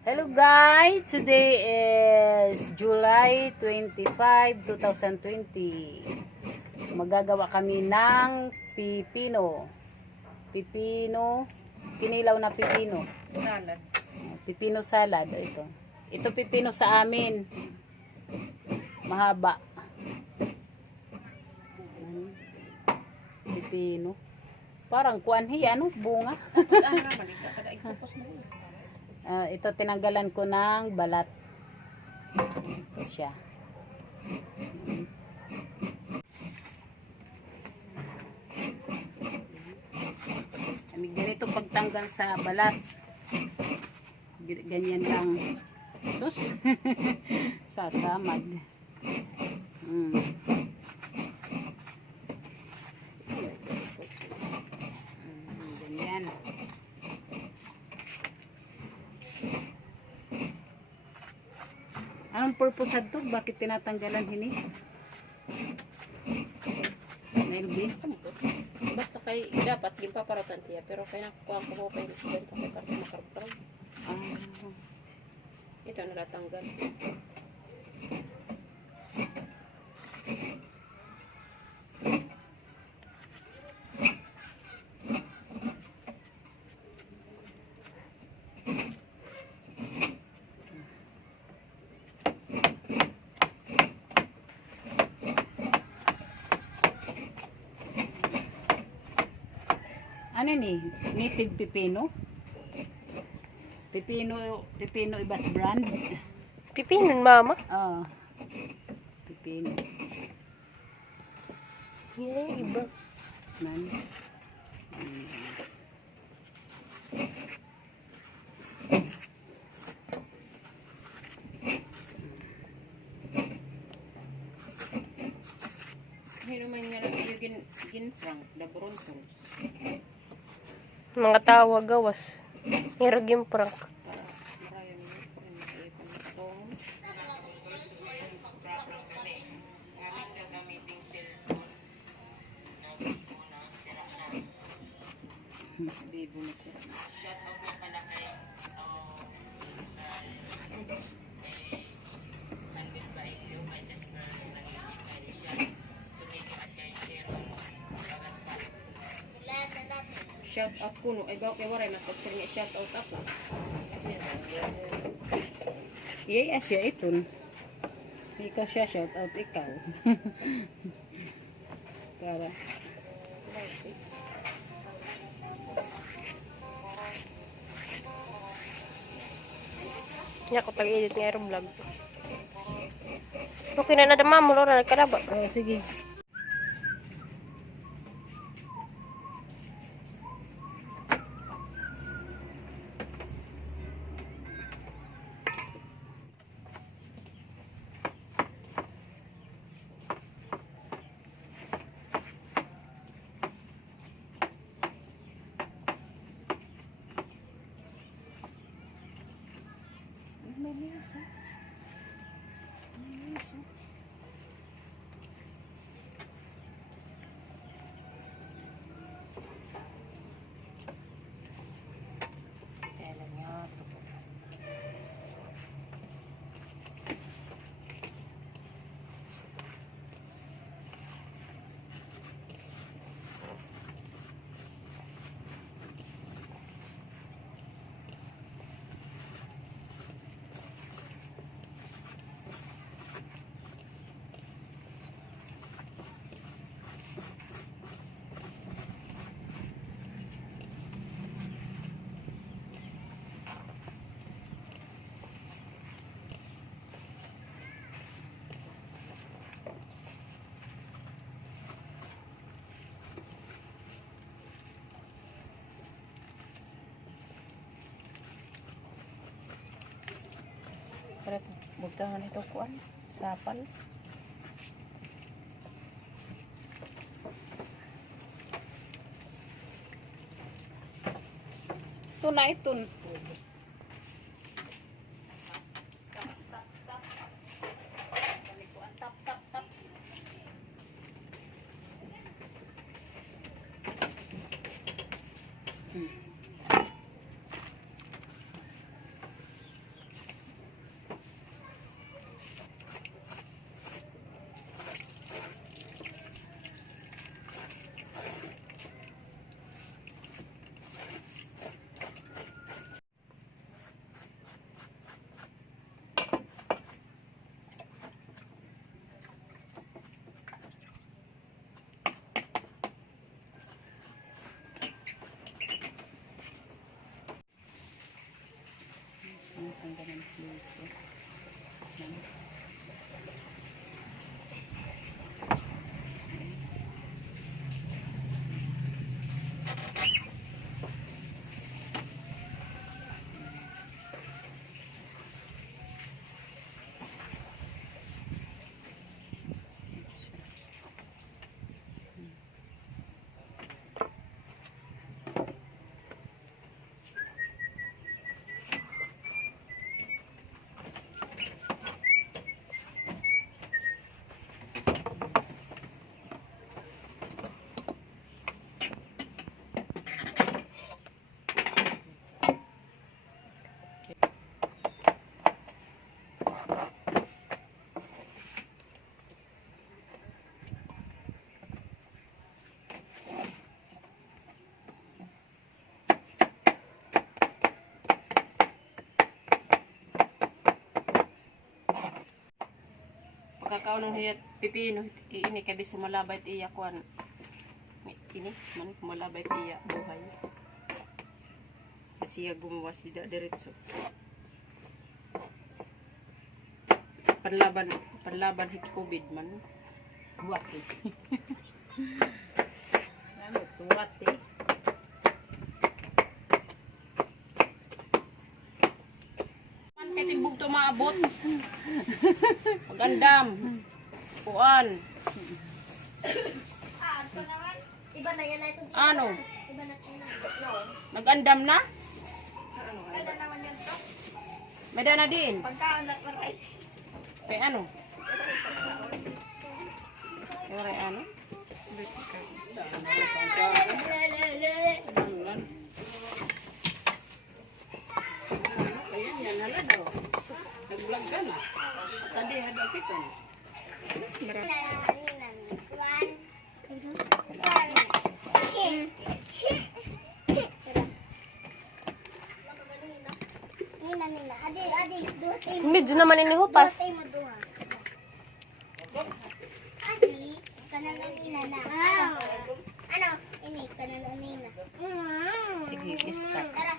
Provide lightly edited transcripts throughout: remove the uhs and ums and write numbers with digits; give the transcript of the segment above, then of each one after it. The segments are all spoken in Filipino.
Hello guys, today is July 25, 2020. Magagawa kami ng pipino. Kinilaw na pipino. Salad. Pipino salad ito. Ito pipino sa amin. Mahaba. Pipino. Parang kuanhi ano, bunga. Ito tinanggalan ko ng balat. Ito siya. Ganito pagtanggal sa balat. Ganyan lang. Sus. Sasamad. Ganyan. Anong purpose to? Bakit tinatanggalan hini? Melby? Basta kay dapat gimpaparatan tiya pero kay nakuha ko kay ganito kay para makarpag. Ito nalatanggal. Ano ni? Native pipino? Pipino iba't brand? Pipino mama. Pipino. Yan iba. Nan. Hino man nga yung gin-frank, dabron ko. Mga tawa gawas. Hirag yung prank. Bibo na siya. Shout out ko no. Ay ba kay waray mas pagsiring nga shout out ako. Yay, asya ito. Ikaw siya, shout out ikaw. Para. Yan ko tag-edit ng aero vlog. Okay na nadama mo, Laura. Nagkaraba. Sige. Para bugtangan ito kuan. Sapal. Ito na ito. kaunong hiyat pipino ini kay bisan malabay ti iya kuan. Ini man malabay ti iya buhay. Kasi iya gumawa sida diretso. Panlaban hit COVID man. Buat eh. Ano, tuwat eh. Man kay timbog to maabot. Pagandam. Kuan. Iba na yan na itong Ano? iba na ito na. Nagandam na? Ganda naman yan to. May dana din. Pagkaan na paray. Kay ano? Kay ano? Ayan yan, hala daw. Nag-vlog ka na. Tadi hada piton. Nina, Nina. Adi, duhatay mo. Medyo naman ini hupas. Duhatay mo duha. Adi, kanan na Nina na. Ano? Ini, kanan na Nina. Sige, start. Tara.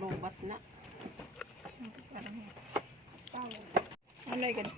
Lobat na. Ano yun?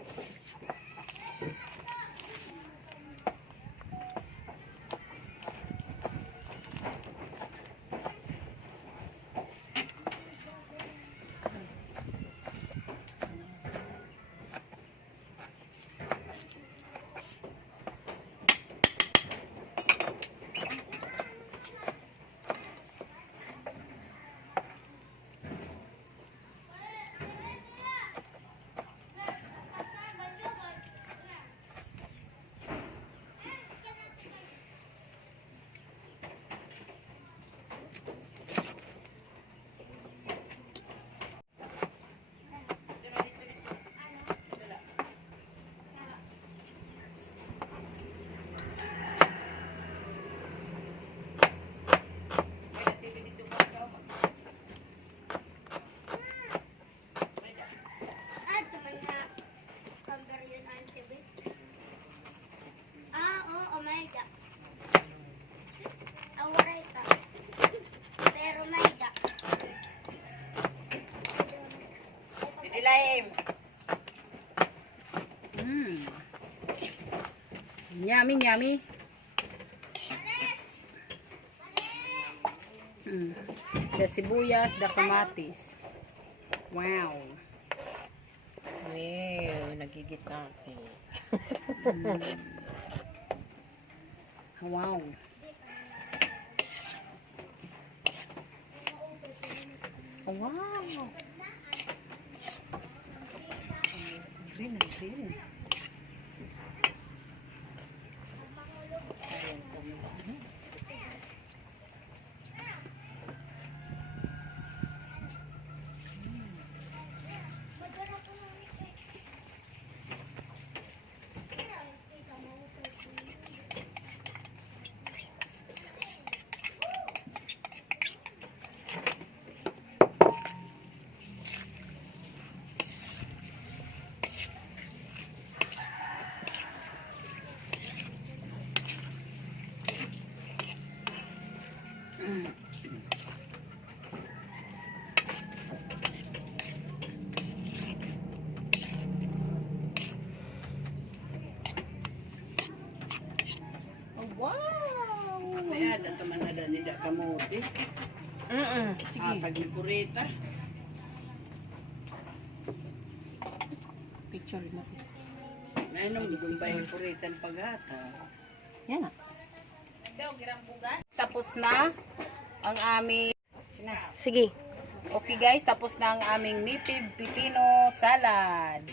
Oh my God. Awaray ka. Pero may da. Didilaim. Yummy, yummy. The sibuyas, the kamatis. Wow. Wow, nagigit natin. Wow. Wow. Green, green. May ada teman ada tidak kamote. Sige. Pagipurita. Picture mo. Nanong gumpay puritan pagata. Yan na. Tapos na ang aming... Sige. Okay guys, tapos na ang aming native pipino salad.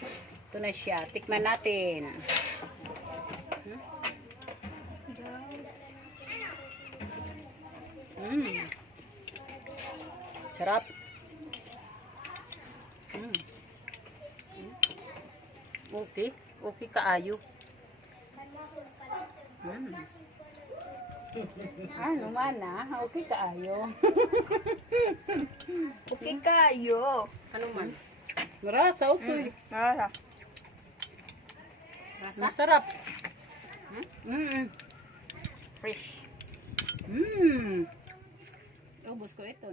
Ito na siya. Tikman natin. Sarap. Okay. Okay kaayo. Ano man na, okay kaayo. Okay kayo. Ano man? Marasa, utoy. Nasa. Masarap. Fresh. Ubus ko ito.